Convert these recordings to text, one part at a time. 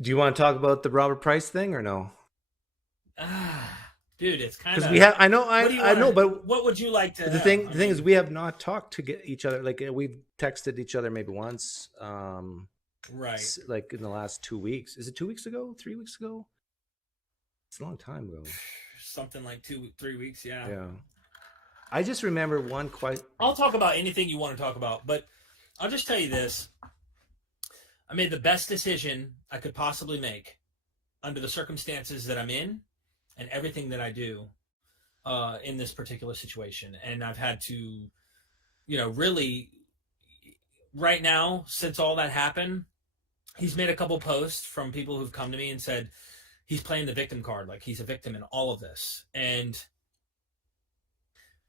Do you want to talk about the Robert Price thing or no? Dude, it's kind Because we of. have, I know, What do you I want know, to? but What would you like to the know? thing, I the thing is, mean, we have not talked to get each other. Like we've texted each other maybe once, right. like in the last 2 weeks. Is it 2 weeks ago? 3 weeks ago? It's a long time ago. Something like 2, 3 weeks. Yeah. Yeah. I just remember one quite. I'll talk about anything you want to talk about, but I'll just tell you this: I made the best decision I could possibly make under the circumstances that I'm in and everything that I do in this particular situation. And I've had to, really, right now, since all that happened, he's made a couple posts from people who've come to me and said he's playing the victim card, like he's a victim in all of this. And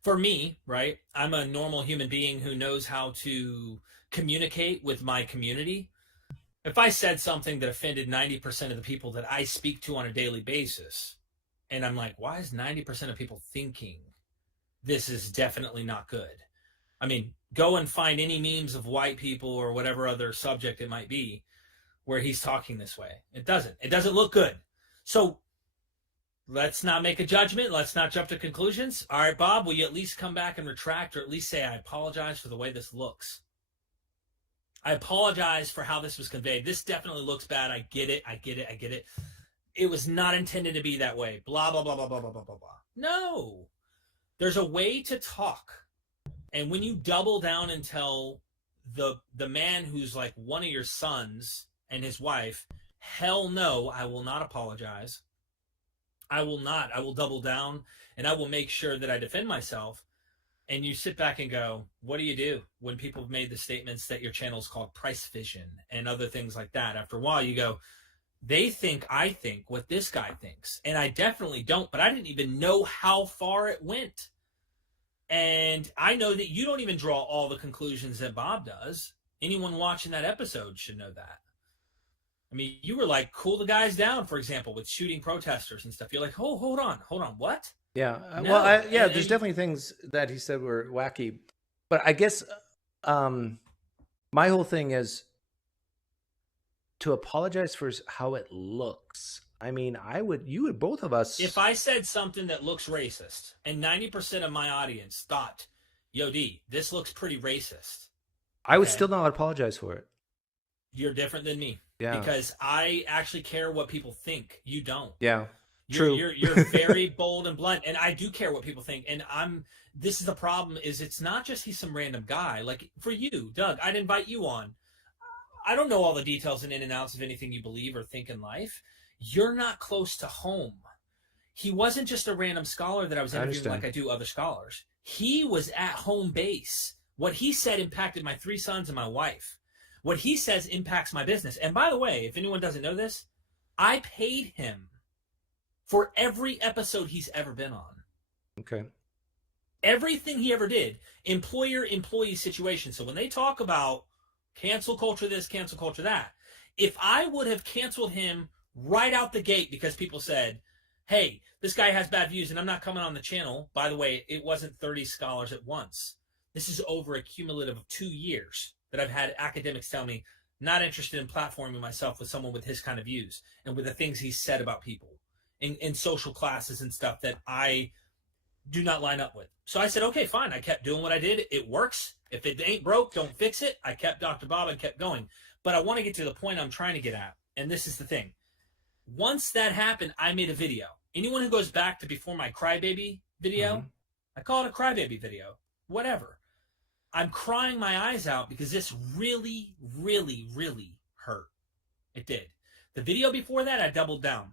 for me, right, I'm a normal human being who knows how to communicate with my community. If I said something that offended 90% of the people that I speak to on a daily basis, and I'm like, why is 90% of people thinking this is definitely not good? I mean, go and find any memes of white people or whatever other subject it might be where he's talking this way. It doesn't. It doesn't look good. So let's not make a judgment. Let's not jump to conclusions. All right, Bob, will you at least come back and retract or at least say, I apologize for the way this looks? I apologize for how this was conveyed. This definitely looks bad. I get it. I get it. I get it. It was not intended to be that way. Blah, blah, blah, blah, blah, blah, blah, blah, blah. No. There's a way to talk. And when you double down and tell the man who's like one of your sons and his wife, hell no, I will not apologize. I will not. I will double down and I will make sure that I defend myself. And you sit back and go, what do you do when people have made the statements that your channel is called Pricevision and other things like that? After a while, you go, they think I think what this guy thinks. And I definitely don't, but I didn't even know how far it went. And I know that you don't even draw all the conclusions that Bob does. Anyone watching that episode should know that. I mean, you were like, cool the guys down, for example, with shooting protesters and stuff. You're like, oh, hold on, what? Yeah. Well, No. yeah. There's definitely things that he said were wacky, but I guess um, my whole thing is to apologize for how it looks. I mean, you would, both of If us. I said something that looks racist and 90% of my audience thought, yo, D, this looks pretty racist, I would still okay? not apologize for it. You're different than me Yeah. because I actually care what people think. You don't. Yeah. You're True. you're you're very bold and blunt, and I do care what people think. And I'm this is the problem is it's not just he's some random guy. Like for you, Doug, I'd invite you on. I don't know all the details and in and outs of anything you believe or think in life. You're not close to home. He wasn't just a random scholar that I was I interviewing like understand. I do other scholars. He was at home base. What he said impacted my three sons and my wife. What he says impacts my business. And by the way, if anyone doesn't know this, I paid him for every episode he's ever been on. Okay. Everything he ever did, employer employee situation. So when they talk about cancel culture this, cancel culture that, if I would have canceled him right out the gate because people said, hey, this guy has bad views and I'm not coming on the channel. By the way, it wasn't 30 scholars at once. This is over a cumulative of 2 years that I've had academics tell me, not interested in platforming myself with someone with his kind of views and with the things he's said about people in social classes and stuff that I do not line up with. So I said, okay, fine. I kept doing what I did. It works. If it ain't broke, don't fix it. I kept Dr. Bob and kept going. But I want to get to the point I'm trying to get at. And this is the thing. Once that happened, I made a video. Anyone who goes back to before my crybaby video, Hmm. I call it a crybaby video. Whatever. I'm crying my eyes out because this really, really, really hurt. It did. The video before that, I doubled down.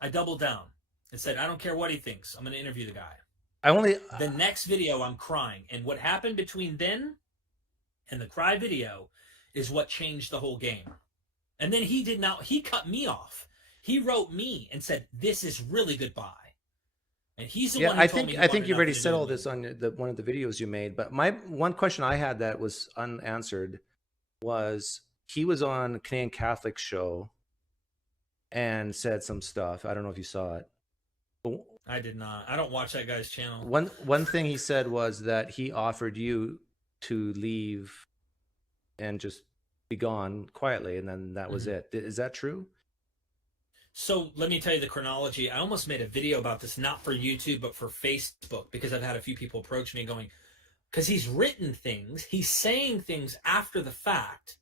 I doubled down and said, I don't care what he thinks. I'm going to interview the guy. I only. The next video, I'm crying. And what happened between then and the cry video is what changed the whole game. And then he cut me off. He wrote me and said, this is really goodbye. And he's the Yeah, one who told me he I think wanted you've already nothing to said do all with me. this on one of the videos you made. But my one question I had that was unanswered was he was on Canadian Catholic show and said some stuff. I don't know if you saw it. But I did not. I don't watch that guy's channel. one thing he said was that he offered you to leave and just be gone quietly, and then that was it. Is that true? So let me tell you the chronology. I almost made a video about this, not for YouTube, but for Facebook, because I've had a few people approach me going, because he's written things, he's saying things after the fact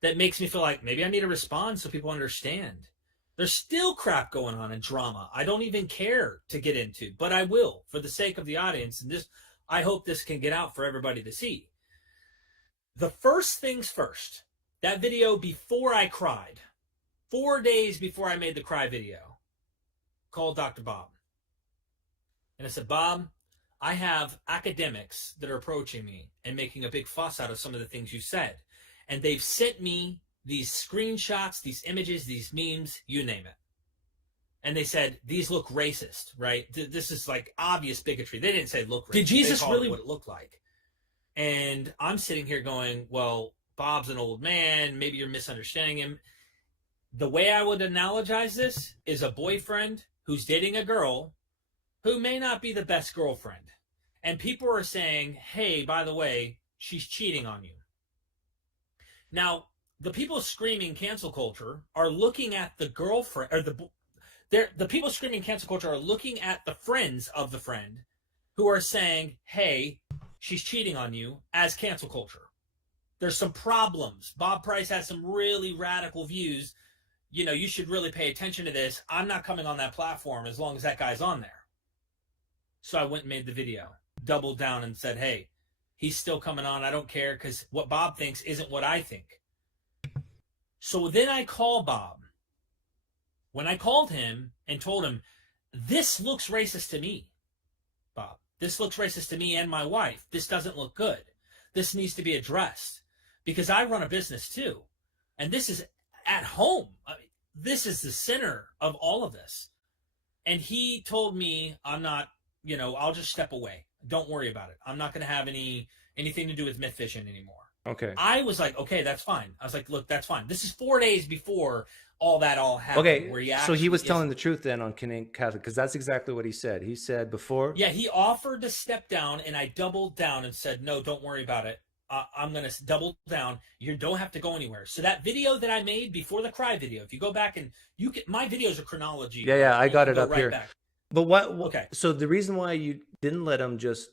that makes me feel like maybe I need to respond so people understand. There's still crap going on in drama I don't even care to get into, but I will for the sake of the audience. And this, I hope this can get out for everybody to see. The first things first, that video before I cried, 4 days before I made the cry video, called Dr. Bob. And I said, Bob, I have academics that are approaching me and making a big fuss out of some of the things you said. And they've sent me these screenshots, these images, these memes, you name it. And they said, these look racist, right? This is like obvious bigotry. They didn't say look racist. Did Jesus really what it looked like? And I'm sitting here going, well, Bob's an old man. Maybe you're misunderstanding him. The way I would analogize this is a boyfriend who's dating a girl who may not be the best girlfriend. And people are saying, hey, by the way, she's cheating on you. Now, the people screaming cancel culture are looking at the girlfriend, or the people screaming cancel culture are looking at the friends of the friend who are saying, hey, she's cheating on you, as cancel culture. There's some problems. Bob Price has some really radical views. You know, you should really pay attention to this. I'm not coming on that platform as long as that guy's on there. So I went and made the video, doubled down and said, hey, he's still coming on. I don't care, because what Bob thinks isn't what I think. So then I call Bob. When I called him and told him, this looks racist to me, Bob. This looks racist to me and my wife. This doesn't look good. This needs to be addressed, because I run a business too. And this is at home. I mean, this is the center of all of this. And he told me, I'm not, I'll just step away. Don't worry about it. I'm not going to have anything to do with Mythvision anymore. Okay. I was like, okay, that's fine. I was like, look, that's fine. This is 4 days before all that all happened. Okay, where so he was telling the truth then on Canadian Catholic, because that's exactly what he said. He said before. Yeah, he offered to step down, and I doubled down and said, no, don't worry about it. I'm going to double down. You don't have to go anywhere. So that video that I made before the cry video, if you go back and my videos are chronology. Yeah, I got it up here. Back. But what? Okay. So the reason why you didn't let him just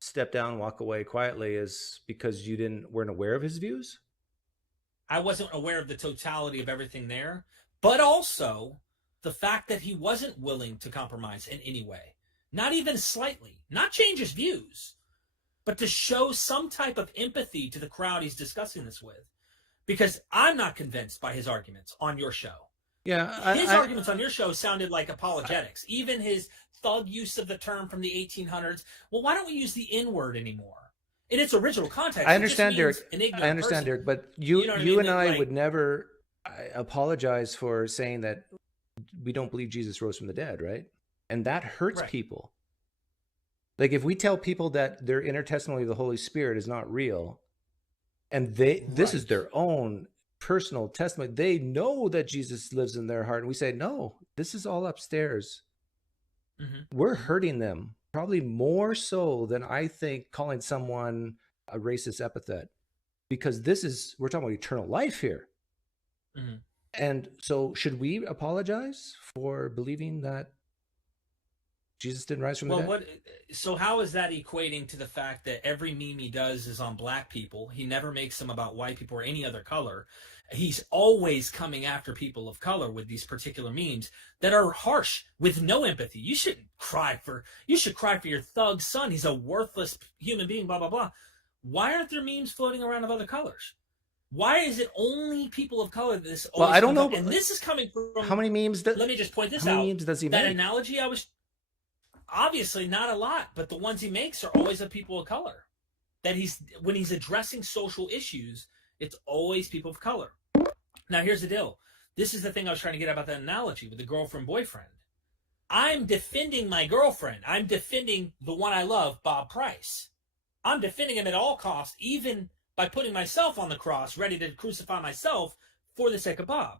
step down, walk away quietly, is because you weren't aware of his views? I wasn't aware of the totality of everything there, but also the fact that he wasn't willing to compromise in any way, not even slightly, not change his views, but to show some type of empathy to the crowd he's discussing this with. Because I'm not convinced by his arguments on your show. Yeah. His arguments on your show sounded like apologetics. Even his thug use of the term from the 1800s. Well, why don't we use the N-word anymore? In its original context, I understand, Derek. I understand, Derek. But you and I would never apologize for saying that we don't believe Jesus rose from the dead, right? And that hurts people. Like if we tell people that their inner testimony of the Holy Spirit is not real, and this is their own personal testimony, they know that Jesus lives in their heart, and we say, no, this is all upstairs. Mm-hmm. We're hurting them. Probably more so than I think calling someone a racist epithet, because we're talking about eternal life here. Mm-hmm. And so should we apologize for believing that Jesus didn't rise from the dead? So how is that equating to the fact that every meme he does is on black people? He never makes them about white people or any other color. He's always coming after people of color with these particular memes that are harsh, with no empathy. You should cry for your thug son. He's a worthless human being, blah, blah, blah. Why aren't there memes floating around of other colors? Why is it only people of color this? Well, I don't know. And this is coming from how many memes? Let me just point this out. How many memes does he make? That analogy obviously not a lot, but the ones he makes are always of people of color. When he's addressing social issues, it's always people of color. Now, here's the deal. This is the thing I was trying to get about that analogy with the girlfriend-boyfriend. I'm defending my girlfriend. I'm defending the one I love, Bob Price. I'm defending him at all costs, even by putting myself on the cross, ready to crucify myself for the sake of Bob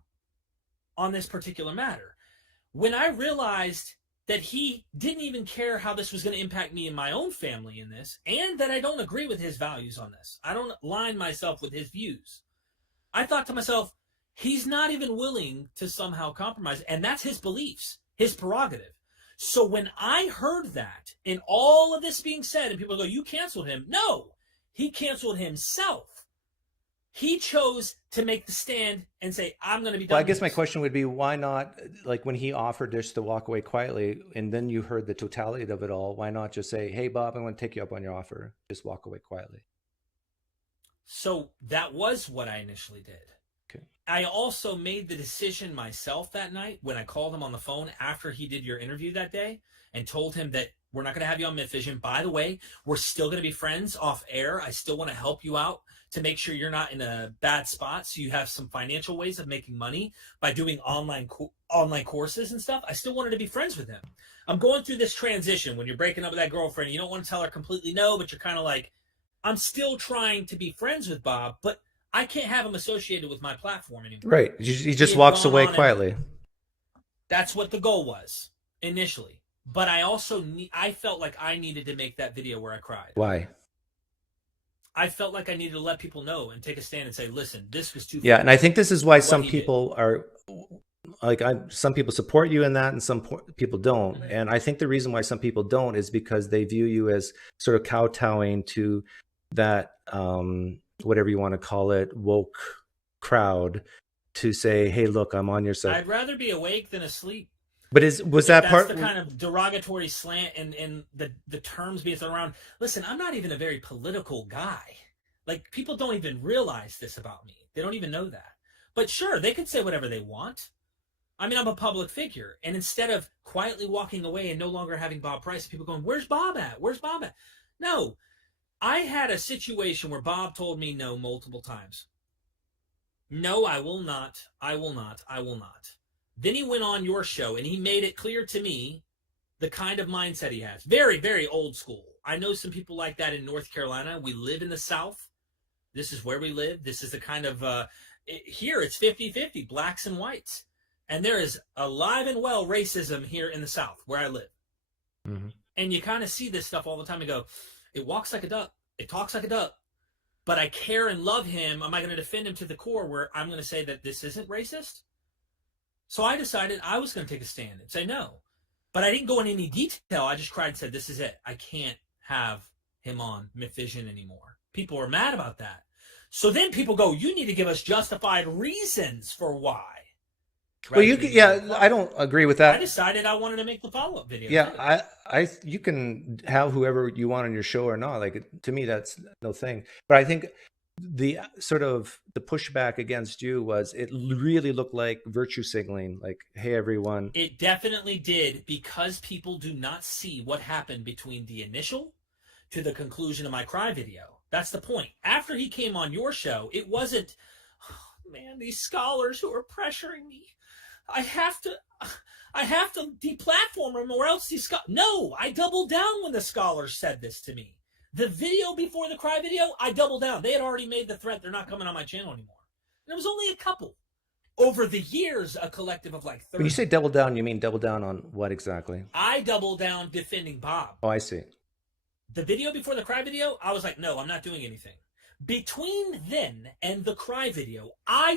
on this particular matter. When I realized that he didn't even care how this was going to impact me and my own family in this, and that I don't agree with his values on this. I don't align myself with his views. I thought to myself, he's not even willing to somehow compromise. And that's his beliefs, his prerogative. So when I heard that and all of this being said, and people go, you canceled him. No, he canceled himself. He chose to make the stand and say, I'm going to be done. Well, I guess my question would be, why not, like when he offered just to walk away quietly and then you heard the totality of it all, why not just say, hey, Bob, I'm going to take you up on your offer. Just walk away quietly. So that was what I initially did. Okay. I also made the decision myself that night when I called him on the phone after he did your interview that day and told him that we're not going to have you on Mythvision. By the way, we're still going to be friends off air. I still want to help you out to make sure you're not in a bad spot, so you have some financial ways of making money by doing online courses and stuff. I still wanted to be friends with him. I'm going through this transition when you're breaking up with that girlfriend. You don't want to tell her completely no, but you're kind of like, I'm still trying to be friends with Bob, but I can't have him associated with my platform anymore. Right. He just walks away quietly. That's what the goal was initially. But I also I felt like I needed to make that video where I cried. Why? I felt like I needed to let people know and take a stand and say, listen, this was too far. Yeah, and I think this is why some people are like, some people support you in that and some people don't. And I think the reason why some people don't is because they view you as sort of kowtowing to that, whatever you want to call it, woke crowd, to say, hey, look, I'm on your side. I'd rather be awake than asleep. But was that part? That's the kind of derogatory slant and the terms being thrown around. Listen, I'm not even a very political guy. Like, people don't even realize this about me. They don't even know that. But sure, they could say whatever they want. I mean, I'm a public figure. And instead of quietly walking away and no longer having Bob Price, people going, where's Bob at? Where's Bob at? No, I had a situation where Bob told me no multiple times. No, I will not. I will not. I will not. Then he went on your show and he made it clear to me the kind of mindset he has. Very, very old school. I know some people like that in North Carolina. We live in the South. This is where we live. This is the kind of, here it's 50-50, blacks and whites. And there is alive and well racism here in the South where I live. Mm-hmm. And you kind of see this stuff all the time and go, it walks like a duck. It talks like a duck. But I care and love him. Am I going to defend him to the core where I'm going to say that this isn't racist? So I decided I was going to take a stand and say no. But I didn't go in any detail. I just cried and said, this is it. I can't have him on Mythvision anymore. People are mad about that. So then people go, you need to give us justified reasons for why. Well, you can, yeah, I don't agree with that. I decided I wanted to make the follow-up video. Yeah, you can have whoever you want on your show or not. Like, to me, that's no thing. But I think the sort of the pushback against you was it really looked like virtue signaling, like, hey, everyone. It definitely did, because people do not see what happened between the initial to the conclusion of my cry video. That's the point. After he came on your show, it wasn't, oh, man, these scholars who are pressuring me. I have to deplatform them or else these scholars. No, I doubled down when the scholars said this to me. The video before the cry video, I doubled down. They had already made the threat. They're not coming on my channel anymore. And it was only a couple. Over the years, a collective of like 30. When you say double down, you mean double down on what exactly? I doubled down defending Bob. Oh, I see. The video before the cry video, I was like, no, I'm not doing anything. Between then and the cry video,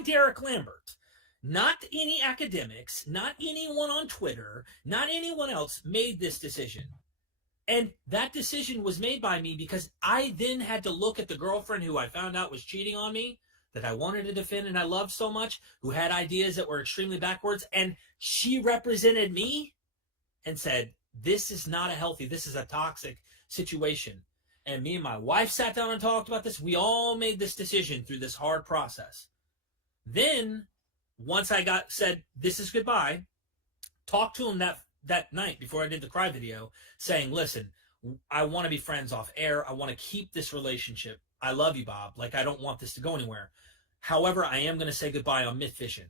Derek Lambert, not any academics, not anyone on Twitter, not anyone else made this decision. And that decision was made by me because I then had to look at the girlfriend who I found out was cheating on me, that I wanted to defend and I loved so much, who had ideas that were extremely backwards. And she represented me and said, this is not a healthy, this is a toxic situation. And me and my wife sat down and talked about this. We all made this decision through this hard process. Then, once I said, this is goodbye, talked to him that night before I did the cry video, saying, listen, I want to be friends off air. I want to keep this relationship. I love you, Bob. Like, I don't want this to go anywhere. However, I am going to say goodbye on Mythvision.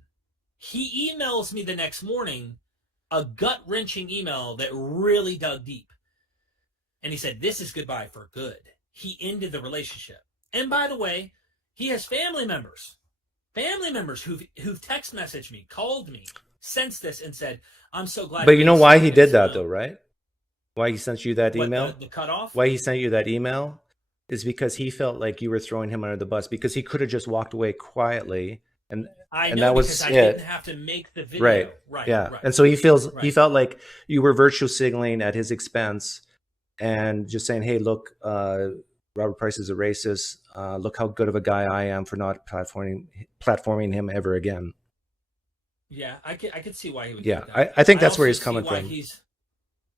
He emails me the next morning, a gut-wrenching email that really dug deep. And he said, this is goodbye for good. He ended the relationship. And by the way, he has family members who've text messaged me, called me, sensed this and said, I'm so glad. But you know why he did that though, right? Why he sent you that email? The cutoff? Why he sent you that email? is because he felt like you were throwing him under the bus, because he could have just walked away quietly, I and know, that because was I didn't it. have to make the Right. video. Right, Yeah. right, And so he right. felt like you were virtue signaling at his expense, and just saying, "Hey, look, Robert Price is a racist. Look how good of a guy I am for not platforming him ever again." Yeah, I could see why he would Yeah, think that. I think I that's where also he's see coming why from. he's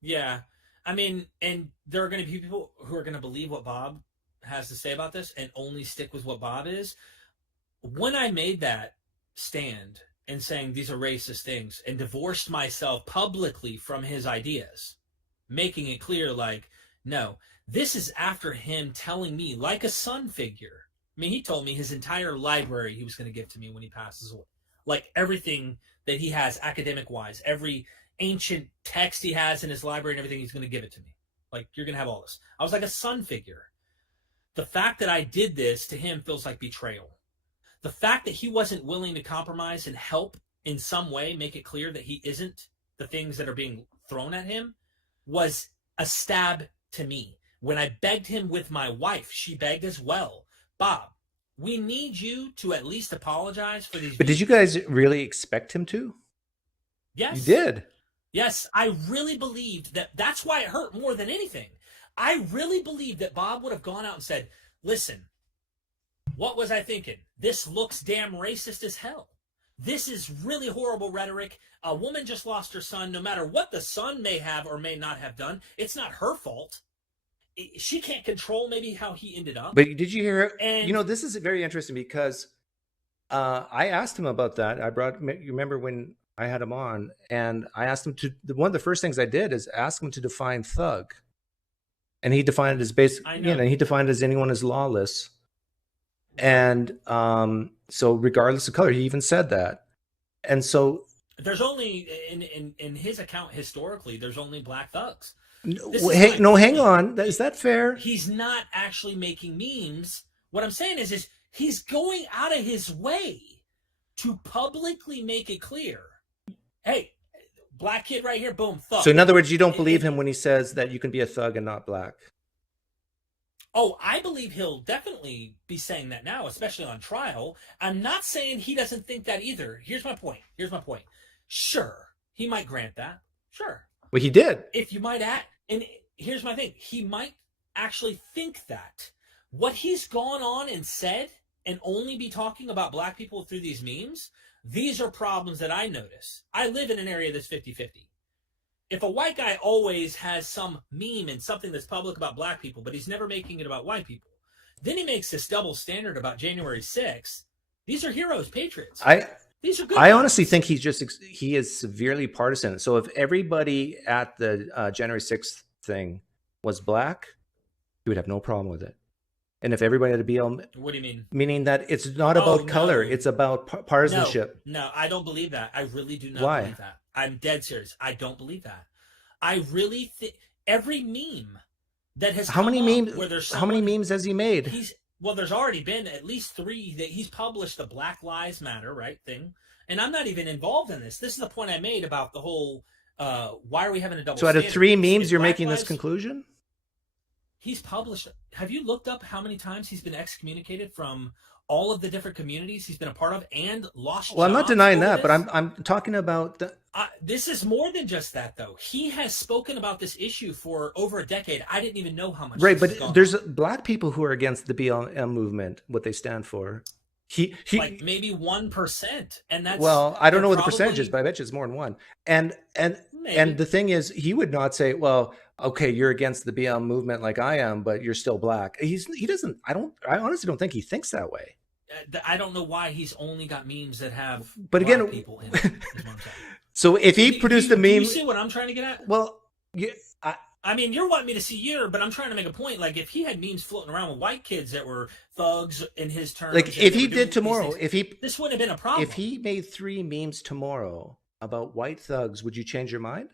yeah. I mean, and there are going to be people who are going to believe what Bob has to say about this and only stick with what Bob is. When I made that stand and saying these are racist things and divorced myself publicly from his ideas, making it clear, like, no, this is after him telling me, like a son figure. I mean, he told me his entire library he was going to give to me when he passes away. Like everything that he has academic wise, every ancient text he has in his library and everything, he's going to give it to me. Like, you're going to have all this. I was like a son figure. The fact that I did this to him feels like betrayal. The fact that he wasn't willing to compromise and help in some way make it clear that he isn't the things that are being thrown at him was a stab to me. When I begged him with my wife, she begged as well. Bob, we need you to at least apologize for these But did you views. guys really expect him to? You Yes. did. Yes, I really believed that. That's why it hurt more than anything. I really believed that Bob would have gone out and said, listen, what was I thinking? This looks damn racist as hell. This is really horrible rhetoric. A woman just lost her son. No matter what the son may have or may not have done, it's not her fault. She can't control maybe how he ended up. But did you hear? And This is very interesting, because I asked him about that. You remember when I had him on, and I asked him to. One of the first things I did is ask him to define thug, and he defined it as basic. I know. He defined it as anyone as lawless. And so regardless of color, he even said that. And so There's only in his account historically, there's only black thugs. hang on. Is that fair? He's not actually making memes. What I'm saying is he's going out of his way to publicly make it clear. Hey, black kid right here, boom, thug. So in other words, you don't believe him when he says that you can be a thug and not black. Oh, I believe he'll definitely be saying that now, especially on trial. I'm not saying he doesn't think that either. Here's my point. Sure, he might grant that. Sure. Well, he did. If you might add, and here's my thing, he might actually think that. What he's gone on and said and only be talking about black people through these memes, these are problems that I notice. I live in an area that's 50-50. If a white guy always has some meme and something that's public about black people, but he's never making it about white people, then he makes this double standard about January 6th. These are heroes, patriots. These are good I guys. honestly think he is severely partisan. So if everybody at the January 6th thing was black, he would have no problem with it. And if everybody had a BL, what do you mean? Meaning that it's not about color, it's about partisanship. No, I don't believe that. I really do not Why? believe that. I'm dead serious. I don't believe that. I really think every meme that has how many memes? Where there's how many memes has he made? There's already been at least 3 that he's published the Black Lives Matter thing, and I'm not even involved in this. This is the point I made about the whole. Why are we having a double? So out of standard? 3 memes, you're making this conclusion? He's published. Have you looked up how many times he's been excommunicated from all of the different communities he's been a part of and lost? Well, I'm not denying that, but I'm talking about the. This is more than just that, though. He has spoken about this issue for over a decade. I didn't even know how much. Right, but there's black people who are against the BLM movement, what they stand for. He like maybe 1%, and that's I don't know what the percentage is, but I bet you it's more than 1. And the thing is, he would not say, well, okay, you're against the BLM movement like I am, but you're still black. He doesn't. I honestly don't think he thinks that way. I don't know why he's only got memes that have but again people in it. So if he produced a meme, do you see what I'm trying to get at? Well, I mean, you're wanting me to see your, but I'm trying to make a point. Like, if he had memes floating around with white kids that were thugs in his terms, like if he did tomorrow, this wouldn't have been a problem. If he made 3 memes tomorrow about white thugs, would you change your mind?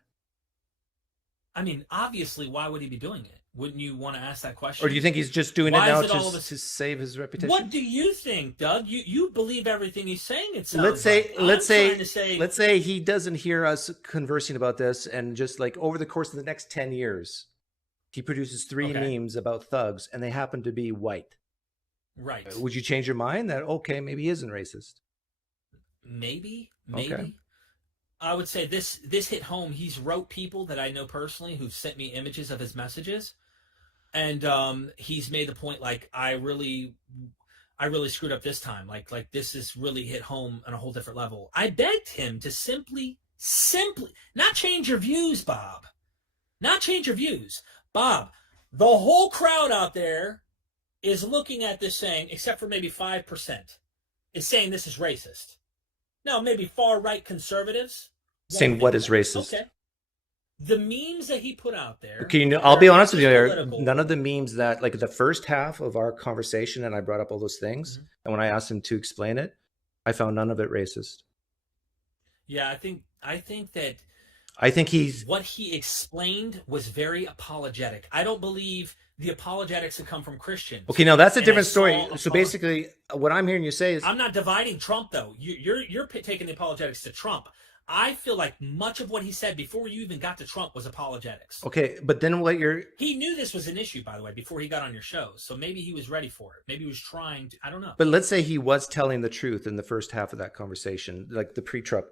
I mean, obviously, why would he be doing it? Wouldn't you want to ask that question? Or do you think he's just doing it now to save his reputation? What do you think, Doug? You believe everything he's saying? It sounds let's say he doesn't hear us conversing about this, and just like over the course of the next 10 years, He produces 3 Okay. memes about thugs, and they happen to be white. Right. Would you change your mind that, okay, maybe he isn't racist? Maybe, Okay. maybe. I would say this hit home. He's wrote people that I know personally who've sent me images of his messages, and he's made the point like I really screwed up this time. Like this is really hit home on a whole different level. I begged him to simply not change your views, Bob. Not change your views, Bob. The whole crowd out there is looking at this saying, except for maybe 5%, is saying this is racist. Now, maybe far right conservatives won't Saying what think is that. racist? Okay. The memes that he put out there. Okay, I'll are be not honest with just you, Eric. political. None of the memes that, like the first half of our conversation, and I brought up all those things, and when I asked him to explain it, I found none of it racist. Yeah, I think that I think he's what he explained was very apologetic. I don't believe the apologetics that come from Christians. okay. Now that's a And different story. So basically, what I'm hearing you say is, I'm not dividing Trump though. You're taking the apologetics to Trump. I feel like much of what he said before you even got to Trump was apologetics. okay, but then what you're He knew this was an issue, by the way, before he got on your show. So maybe he was ready for it. Maybe he was trying to. I don't know. but let's say he was telling the truth in the first half of that conversation, like the pre-Trump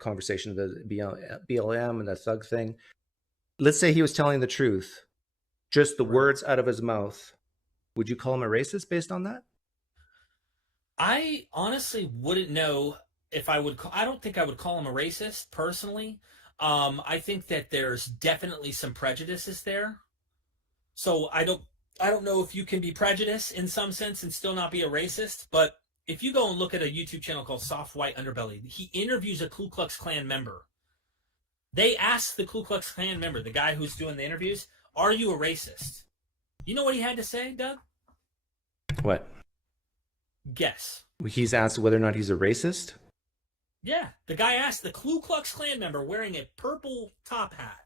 conversation, the BLM and the thug thing. Let's say he was telling the truth, just the words out of his mouth. Would you call him a racist based on that? I honestly wouldn't know if I would. I don't think I would call him a racist personally. I think that there's definitely some prejudices there. So I don't know if you can be prejudiced in some sense and still not be a racist. But if you go and look at a YouTube channel called Soft White Underbelly, he interviews a Ku Klux Klan member. They asked the Ku Klux Klan member, the guy who's doing the interviews, "Are you a racist?" You know what he had to say, Doug? What? Guess. He's asked whether or not he's a racist. Yeah, the guy asked the Ku Klux Klan member wearing a purple top hat.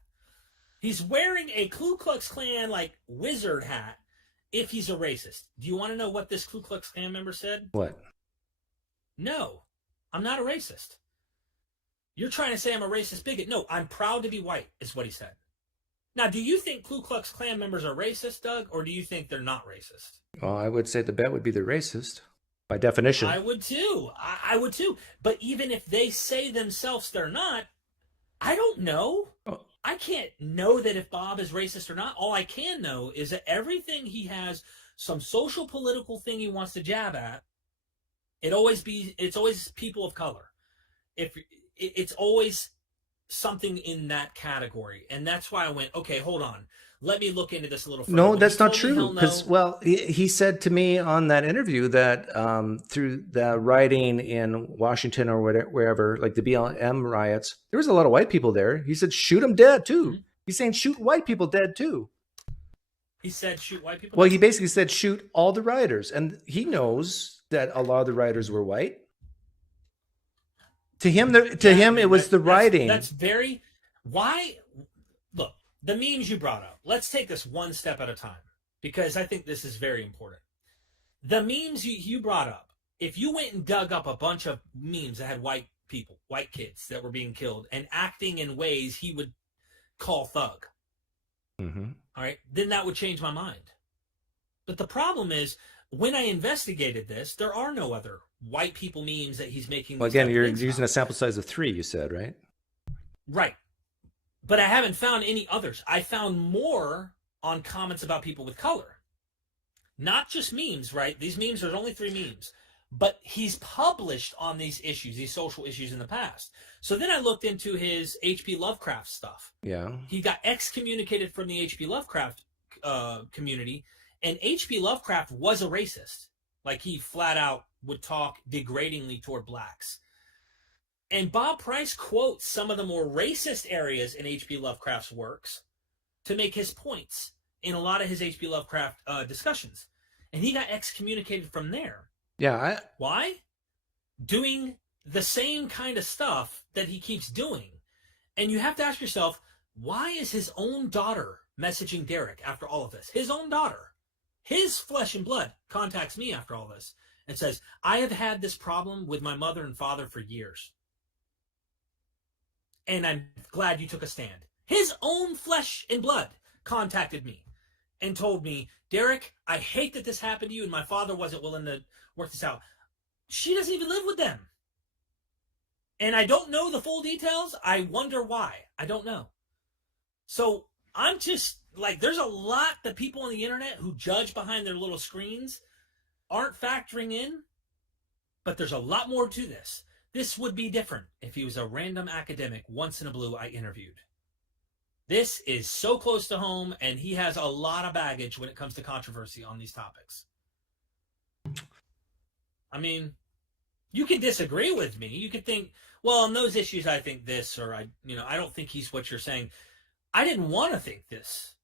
He's wearing a Ku Klux Klan like wizard hat if he's a racist. Do you want to know what this Ku Klux Klan member said? What? No, I'm not a racist. You're trying to say I'm a racist bigot. No, I'm proud to be white, is what he said. Now, do you think Ku Klux Klan members are racist, Doug, or do you think they're not racist? Well, I would say the bet would be they're racist by definition. I would too. I would too. But even if they say themselves they're not, I don't know. Oh. I can't know that if Bob is racist or not. All I can know is that everything he has some social political thing he wants to jab at, it's always people of color. If it's always something in that category. And that's why I went, okay, hold on. Let me look into this a little further. No, When that's he not told me true. he'll know- Because, well, he said to me on that interview that through the rioting in Washington or wherever, like the BLM riots, there was a lot of white people there. He said, shoot them dead too. Mhm. He's saying shoot white people dead too. He said shoot white people? Well, he basically said shoot all the rioters. And he knows that a lot of the rioters were white. To him, it was the rioting. That's very... Why... Look, the memes you brought up, let's take this one step at a time, because I think this is very important. The memes you brought up, if you went and dug up a bunch of memes that had white people, white kids that were being killed and acting in ways he would call thug, Mm-hmm. all right, then that would change my mind. But the problem is, when I investigated this, there are no other white people memes that he's making. Well, again, you're using a sample size of 3, you said, right? Right. But I haven't found any others. I found more on comments about people with color. Not just memes, right? These memes, there's only 3 memes. But he's published on these issues, these social issues in the past. So then I looked into his H.P. Lovecraft stuff. Yeah. He got excommunicated from the H.P. Lovecraft community. And H.P. Lovecraft was a racist. Like, he flat out would talk degradingly toward blacks. And Bob Price quotes some of the more racist areas in H.P. Lovecraft's works to make his points in a lot of his H.P. Lovecraft discussions. And he got excommunicated from there. Yeah. Why? Doing the same kind of stuff that he keeps doing. And you have to ask yourself, why is his own daughter messaging Derek after all of this? His own daughter, his flesh and blood, contacts me after all this and says, I have had this problem with my mother and father for years. And I'm glad you took a stand. His own flesh and blood contacted me. and told me, Derek, I hate that this happened to you, and my father wasn't willing to work this out. She doesn't even live with them. And I don't know the full details. I wonder why. I don't know. So I'm just like, there's a lot that people on the internet who judge behind their little screens aren't factoring in, but there's a lot more to this. This would be different if he was a random academic once in a blue I interviewed. This is so close to home, and he has a lot of baggage when it comes to controversy on these topics. I mean, you can disagree with me. You could think, well, on those issues, I think this, or I don't think he's what you're saying. I didn't want to think this.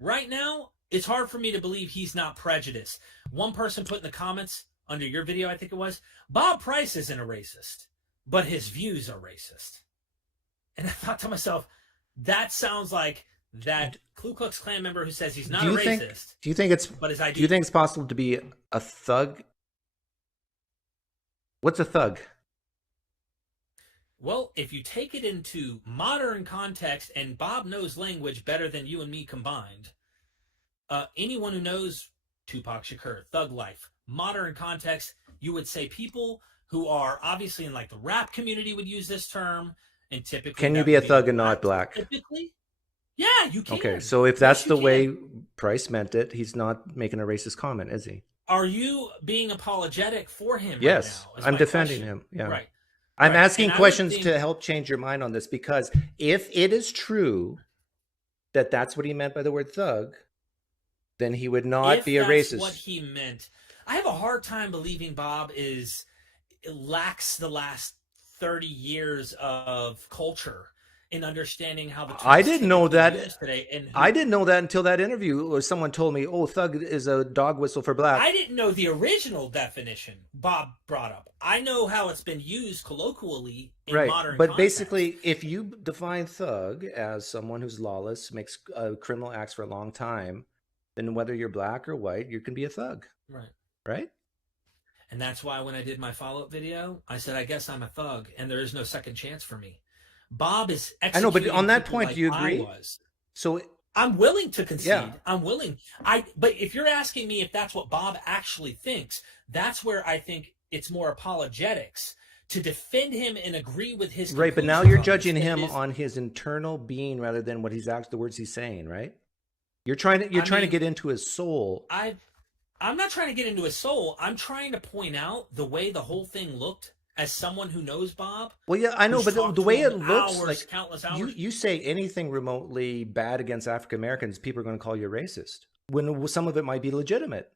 Right now, it's hard for me to believe he's not prejudiced. One person put in the comments under your video, I think it was, Bob Price isn't a racist, but his views are racist. And I thought to myself, that sounds like that Ku Klux Klan member who says he's not a racist. Do you think it's possible to be a thug? What's a thug? Well, if you take it into modern context, and Bob knows language better than you and me combined, anyone who knows Tupac Shakur, Thug Life, modern context, you would say people who are obviously in like the rap community would use this term, and typically. Can you be a thug and not black? Typically, yeah, you can. Okay, so if that's the way Price meant it, he's not making a racist comment, is he? Are you being apologetic for him? Yes, right now, I'm defending him. Yeah, right. I'm asking questions to help change your mind on this, because if it is true that that's what he meant by the word thug, then he would not be a racist. If that's what he meant, I have a hard time believing Bob lacks the last 30 years of culture in understanding how the term I didn't know that today. And I didn't know that until that interview where someone told me, "Oh, thug is a dog whistle for black." I didn't know the original definition Bob brought up. I know how it's been used colloquially in modern but context. basically, if you define thug as someone who's lawless, makes criminal acts for a long time, then whether you're black or white, you can be a thug. Right? And that's why when I did my follow-up video, I said, I guess I'm a thug, and there is no second chance for me. Bob is executing. I know, but on that point, like do you agree? So I'm willing to concede. Yeah. I'm willing. But if you're asking me if that's what Bob actually thinks, that's where I think it's more apologetics to defend him and agree with his. Right, but now you're judging him on his internal being rather than what he's actually the words he's saying. Right? You're trying to get into his soul. I'm not trying to get into his soul. I'm trying to point out the way the whole thing looked as someone who knows Bob. Well, yeah, I know, but the way it looks, like countless hours. You say anything remotely bad against African Americans, people are going to call you racist, when some of it might be legitimate.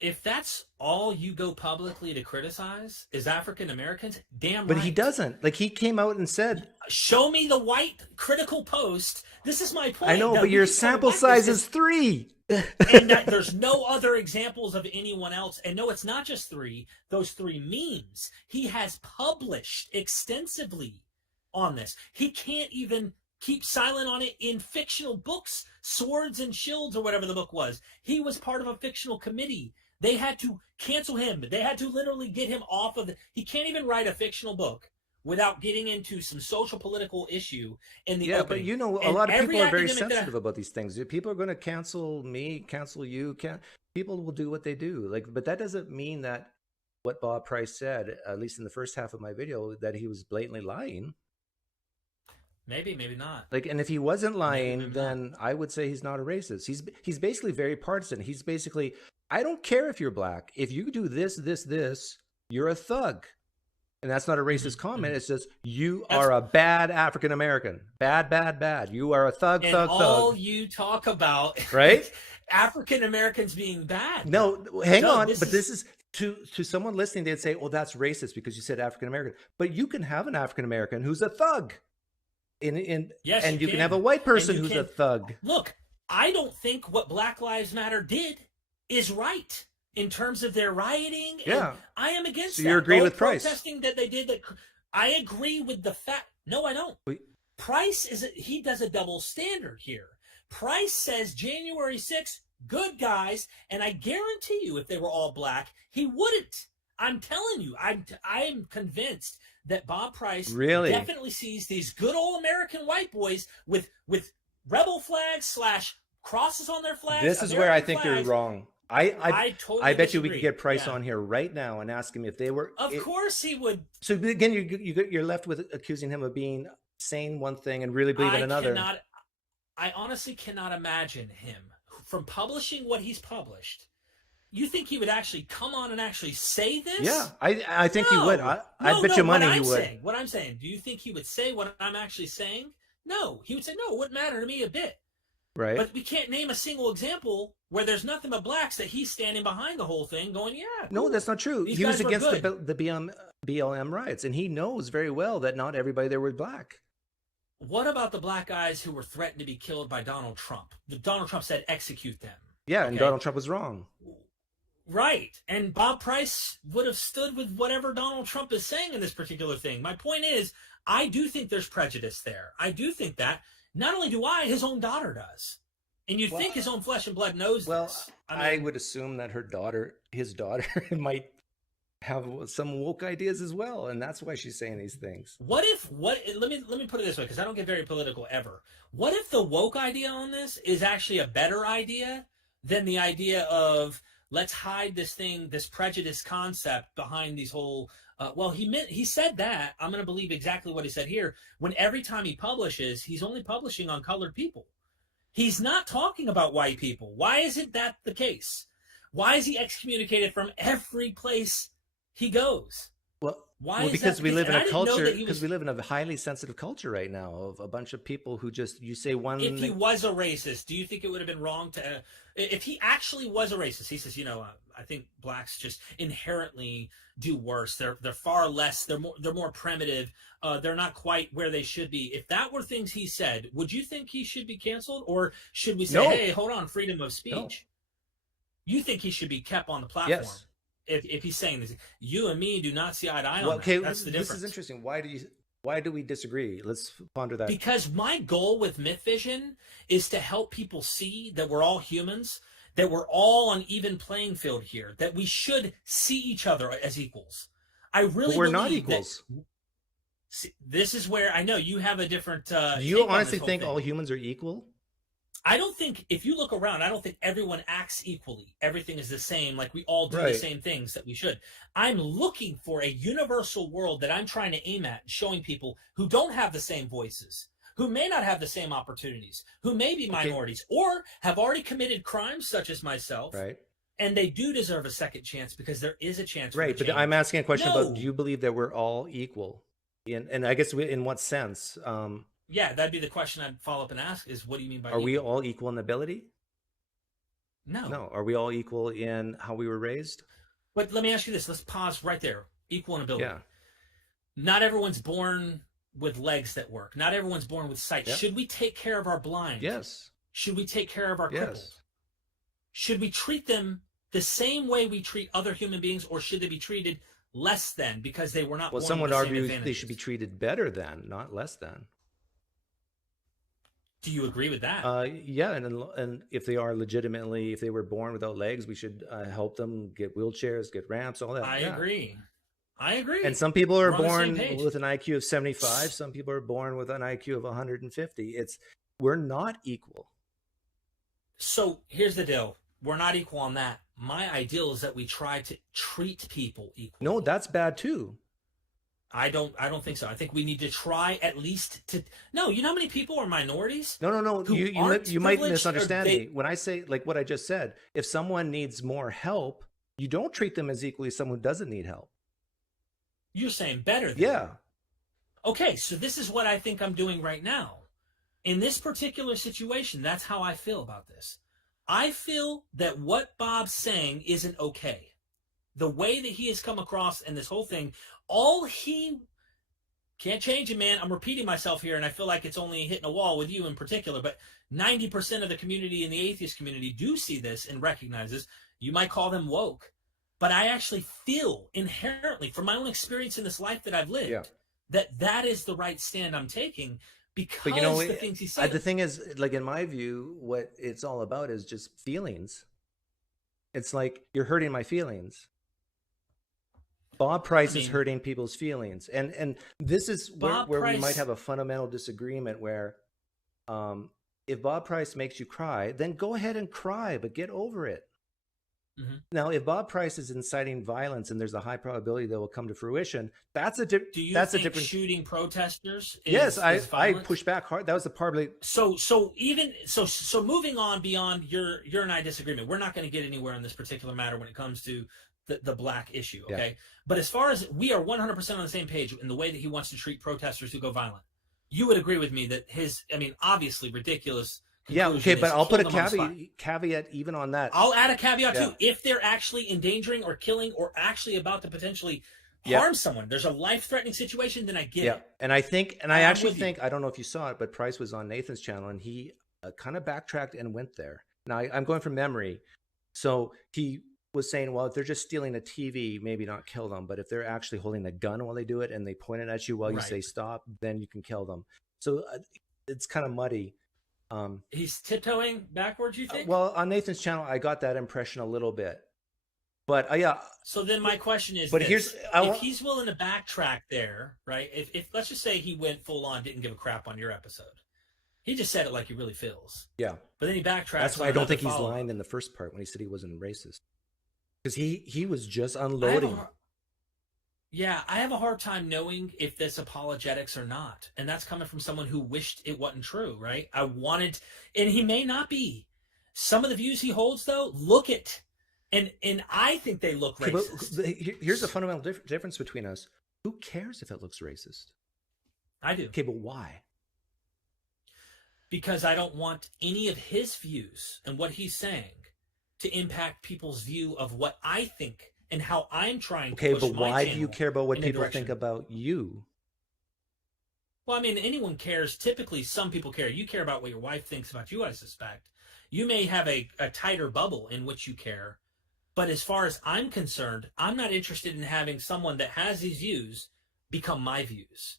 If that's all you go publicly to criticize is African Americans, damn right. But he doesn't. Like, he came out and said, show me the white critical post. This is my point. I know, but your sample size is 3. And there's no other examples of anyone else. And no, it's not just 3. Those 3 memes he has published extensively on this. He can't even keep silent on it in fictional books, Swords and Shields or whatever the book was. He was part of a fictional committee. They had to cancel him. They had to literally get him off of he can't even write a fictional book without getting into some social political issue in the opening. But a lot of people are very sensitive about these things. People are going to cancel me, cancel you. People will do what they do. But that doesn't mean that what Bob Price said, at least in the first half of my video, that he was blatantly lying. Maybe not. And if he wasn't lying, then I would say he's not a racist. He's basically very partisan. He's basically, I don't care if you're black. If you do this, you're a thug. And that's not a racist comment. It's just, you are a bad African American. Bad. You are a thug. All you talk about, right? African Americans being bad. No, hang on. This is to someone listening. They'd say, "Oh, that's racist because you said African American." But you can have an African American who's a thug, yes, and you can have a white person who's a thug. Look, I don't think what Black Lives Matter did is right. In terms of their rioting, yeah, I am against that. So you agree with Price? Protesting that they did. I agree with the fact. No, I don't. Price he does a double standard here. Price says January 6th, good guys, and I guarantee you, if they were all black, he wouldn't. I'm telling you, I am convinced that Bob Price definitely sees these good old American white boys with rebel flags / crosses on their flags, This is where I American think you're flags. wrong. I I totally bet you we could disagree. get Price Yeah. on here right now and ask him if they were. Of course he would. So again, you're left with accusing him of being saying one thing and really believing another. I honestly cannot imagine him from publishing what he's published. You think he would actually come on and actually say this? Yeah, I think he would. I bet no, you money he would. What I'm saying, do you think he would say what I'm actually saying? No, he would say, no, it wouldn't matter to me a bit. Right. But we can't name a single example where there's nothing but blacks that he's standing behind the whole thing going, yeah. No, that's not true. These He was guys were against good. the BLM riots, and he knows very well that not everybody there was black. What about the black guys who were threatened to be killed by Donald Trump? Donald Trump said, execute them. Yeah, and Donald Trump was wrong. Right. And Bob Price would have stood with whatever Donald Trump is saying in this particular thing. My point is, I do think there's prejudice there. I do think that. Not only do I, his own daughter does. And you'd think his own flesh and blood knows this. I would assume that his daughter, might have some woke ideas as well, and that's why she's saying these things. Let me put it this way, because I don't get very political ever. What if the woke idea on this is actually a better idea than the idea of let's hide this prejudice concept behind these whole he said that. I'm going to believe exactly what he said here, when every time he publishes, he's only publishing on colored people. He's not talking about white people. Why isn't that the case? Why is he excommunicated from every place he goes? Because we live in a culture, because we live in a highly sensitive culture right now of a bunch of people who just, you say one. If he was a racist, do you think it would have been wrong to, if he actually was a racist, he says, I think blacks just inherently do worse. They're far less, they're more primitive. They're not quite where they should be. If that were things he said, would you think he should be canceled? Or should we say, hey, hold on, freedom of speech? No. You think he should be kept on the platform? Yes. If he's saying this, you and me do not see eye to eye on that. Okay, that's the difference. This is interesting. Why do we disagree? Let's ponder that. Because my goal with Mythvision is to help people see that we're all humans, that we're all on even playing field here, that we should see each other as equals. I really we're not equals. This is where I know you have a different. Do you honestly think all humans are equal? I don't think, if you look around, I don't think everyone acts equally. Everything is the same, like we all do the same things that we should. I'm looking for a universal world that I'm trying to aim at, showing people who don't have the same voices, who may not have the same opportunities, who may be minorities, or have already committed crimes such as myself. Right. And they do deserve a second chance, because there is a chance. Right, but I'm asking a question about, do you believe that we're all equal? And I guess in what sense? Yeah, that'd be the question I'd follow up and ask is, what do you mean by equal? Are we all equal in ability? No. No. Are we all equal in how we were raised? But let me ask you this. Let's pause right there. Equal in ability. Yeah. Not everyone's born with legs that work. Not everyone's born with sight. Yeah. Should we take care of our blind? Yes. Should we take care of our crippled? Yes. Should we treat them the same way we treat other human beings, or should they be treated less than because they were not born with the same advantages? Well, some would argue they should be treated better than, not less than. Do you agree with that? Yeah, and if they are legitimately, if they were born without legs, we should help them get wheelchairs, get ramps, all that. I agree. And some people are born with an IQ of 75. Some people are born with an IQ of 150. We're not equal. So here's the deal. We're not equal on that. My ideal is that we try to treat people equally. No, that's bad too. I don't think so. I think we need to try at least to. No, you know how many people are minorities? No. You might misunderstand me when I say, like what I just said. If someone needs more help, you don't treat them as equally as someone who doesn't need help. You're saying better than yeah. Okay, so this is what I think I'm doing right now. In this particular situation, that's how I feel about this. I feel that what Bob's saying isn't okay. The way that he has come across in this whole thing, all he can't change it, man. I'm repeating myself here, and I feel like it's only hitting a wall with you in particular, but 90% of the community in the atheist community do see this and recognize this. You might call them woke, but I actually feel inherently, from my own experience in this life that I've lived, that is the right stand I'm taking, because the things he said. The thing is, like in my view, what it's all about is just feelings. It's like, you're hurting my feelings. Bob Price is hurting people's feelings, and this is where we might have a fundamental disagreement. Where, if Bob Price makes you cry, then go ahead and cry, but get over it. Mm-hmm. Now, if Bob Price is inciting violence and there's a high probability that will come to fruition, that's a Do you that's a think different. shooting protesters Yes, is I violent? push back hard. That was the part of So moving on beyond your and I disagreement, we're not going to get anywhere on this particular matter when it comes to the black issue, okay? Yeah. But as far as we are 100% on the same page in the way that he wants to treat protesters who go violent, you would agree with me that obviously ridiculous. Yeah, okay, but I'll put a caveat even on that. I'll add a caveat too. If they're actually endangering or killing or actually about to potentially harm someone, there's a life-threatening situation, then I get it. And I actually think, I don't know if you saw it, but Price was on Nathan's channel and he kind of backtracked and went there. Now, I'm going from memory. So he was saying, well, if they're just stealing a TV, maybe not kill them. But if they're actually holding a gun while they do it and they point it at you while you say stop, then you can kill them. So it's kind of muddy. He's tiptoeing backwards, you think? Well, on Nathan's channel, I got that impression a little bit. But yeah. So then my question is, if he's willing to backtrack there, right? If let's just say he went full on, didn't give a crap on your episode. He just said it like he really feels. Yeah. But then he backtracks. That's why I don't think he's lying in the first part when he said he wasn't racist. Because he was just unloading. I have a hard time knowing if this apologetics or not. And that's coming from someone who wished it wasn't true, right? And he may not be. Some of the views he holds, though, look it. And I think they look racist. But here's the fundamental difference between us. Who cares if it looks racist? I do. Okay, but why? Because I don't want any of his views and what he's saying to impact people's view of what I think and how I'm trying to push my channel. Okay, but why do you care about what people think about you? Well, I mean, anyone cares. Typically, some people care. You care about what your wife thinks about you, I suspect. You may have a tighter bubble in which you care. But as far as I'm concerned, I'm not interested in having someone that has these views become my views.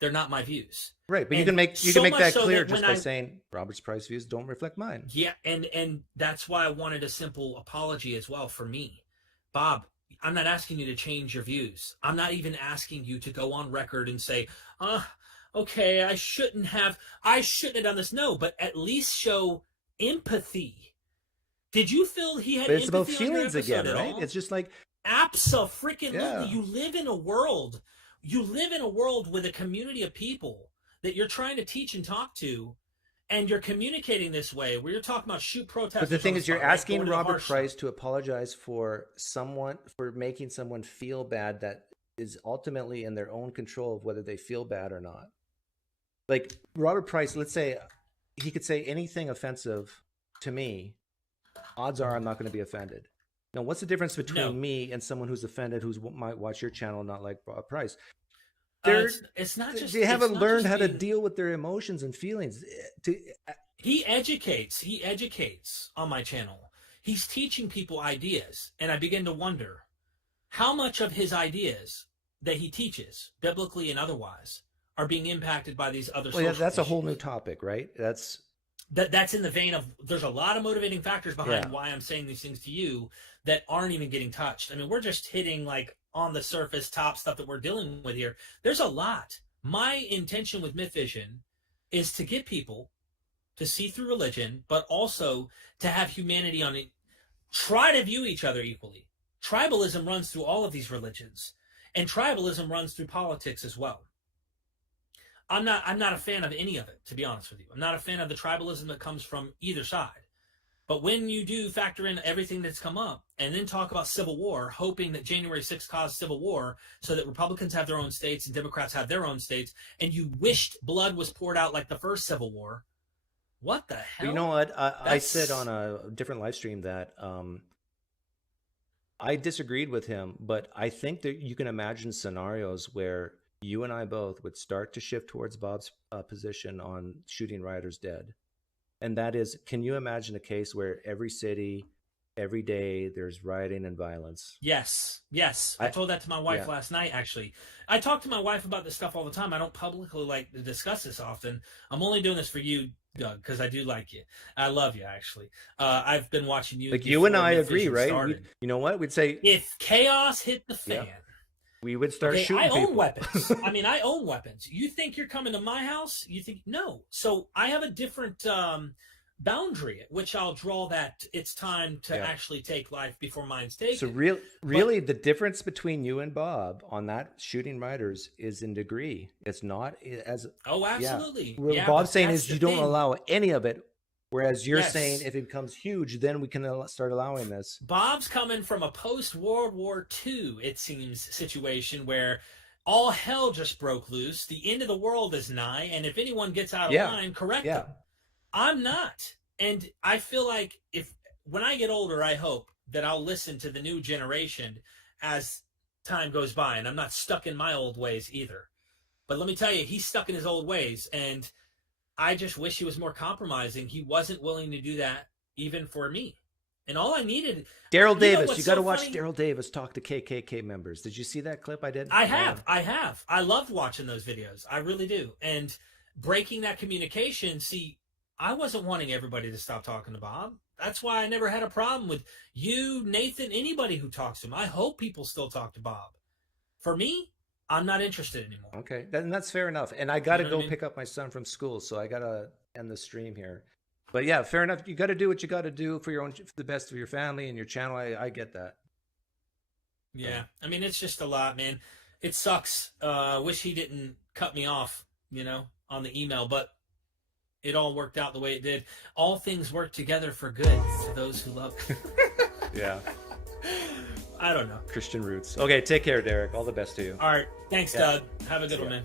They're not my views. Right, but you can make that clear just by saying Robert's Price views don't reflect mine. Yeah, and that's why I wanted a simple apology as well for me. Bob, I'm not asking you to change your views. I'm not even asking you to go on record and say, okay, I shouldn't have done this. No, but at least show empathy. Did you feel he had empathy? It's about feelings again, right? It's just like abso-freaking-lutely. Yeah. You live in a world with a community of people that you're trying to teach and talk to, and you're communicating this way where you're talking about shoot protesters. But the thing is, you're asking Robert Price to apologize for making someone feel bad that is ultimately in their own control of whether they feel bad or not. Like Robert Price, let's say he could say anything offensive to me. Odds are I'm not going to be offended. Now, what's the difference between me and someone who's offended who might watch your channel and not like Bob Price? It's not just they haven't learned how to deal with their emotions and feelings. He educates on my channel. He's teaching people ideas, and I begin to wonder how much of his ideas that he teaches, biblically and otherwise, are being impacted by these other. Well, that's a whole new topic, right? That's in the vein of there's a lot of motivating factors behind why I'm saying these things to you that aren't even getting touched. I mean, we're just hitting like on the surface top stuff that we're dealing with here. There's a lot. My intention with Mythvision is to get people to see through religion, but also to have humanity on it. Try to view each other equally. Tribalism runs through all of these religions, and tribalism runs through politics as well. I'm not a fan of any of it, to be honest with you. I'm not a fan of the tribalism that comes from either side. But when you do factor in everything that's come up and then talk about civil war, hoping that January 6th caused civil war so that Republicans have their own states and Democrats have their own states, and you wished blood was poured out like the first Civil War, what the hell? You know what? I said on a different live stream that I disagreed with him, but I think that you can imagine scenarios where you and I both would start to shift towards Bob's position on shooting rioters dead. And that is, can you imagine a case where every city, every day, there's rioting and violence? Yes. I told that to my wife last night, actually. I talk to my wife about this stuff all the time. I don't publicly like to discuss this often. I'm only doing this for you, Doug, because I do like you. I love you, actually. I've been watching you. Like you and I agree, right? You know what? We'd say, if chaos hit the fan, we would start Okay, shooting I own people. weapons. I mean, I own weapons. You think you're coming to my house? You think no. So I have a different boundary at which I'll draw that it's time to Yeah. actually take life before mine's So taken. really, the difference between you and Bob on that shooting riders is in degree. It's not as Oh, yeah. absolutely. What Yeah, Bob's but saying that's is the you don't thing. allow any of it, whereas you're saying Yes. if it becomes huge, then we can start allowing this. Bob's coming from a post World War II, it seems, situation where all hell just broke loose. The end of the world is nigh, and if anyone gets out of Yeah, line, correct yeah. them. I'm not. And I feel like if when I get older, I hope that I'll listen to the new generation as time goes by. And I'm not stuck in my old ways either. But let me tell you, he's stuck in his old ways. And I just wish he was more compromising. He wasn't willing to do that even for me. And all I needed, Daryl you know Davis, what's you got to so watch funny? Daryl Davis talk to KKK members. Did you see that clip I did? I have. I have. I loved watching those videos. I really do. And breaking that communication, see, I wasn't wanting everybody to stop talking to Bob. That's why I never had a problem with you, Nathan, anybody who talks to him. I hope people still talk to Bob. For me, I'm not interested anymore. Okay, then that's fair enough. And I got to You know what go I mean? pick up my son from school, so I got to end the stream here. But yeah, fair enough. You got to do what you got to do for your own, for the best of your family and your channel. I get that. Yeah. I mean, it's just a lot, man. It sucks. Wish he didn't cut me off, on the email, but it all worked out the way it did. All things work together for good to those who love it. Yeah. I don't know. Christian roots. Okay, take care, Derek. All the best to you. All right. Thanks, Yeah. Doug. Have a good See one, ya. man.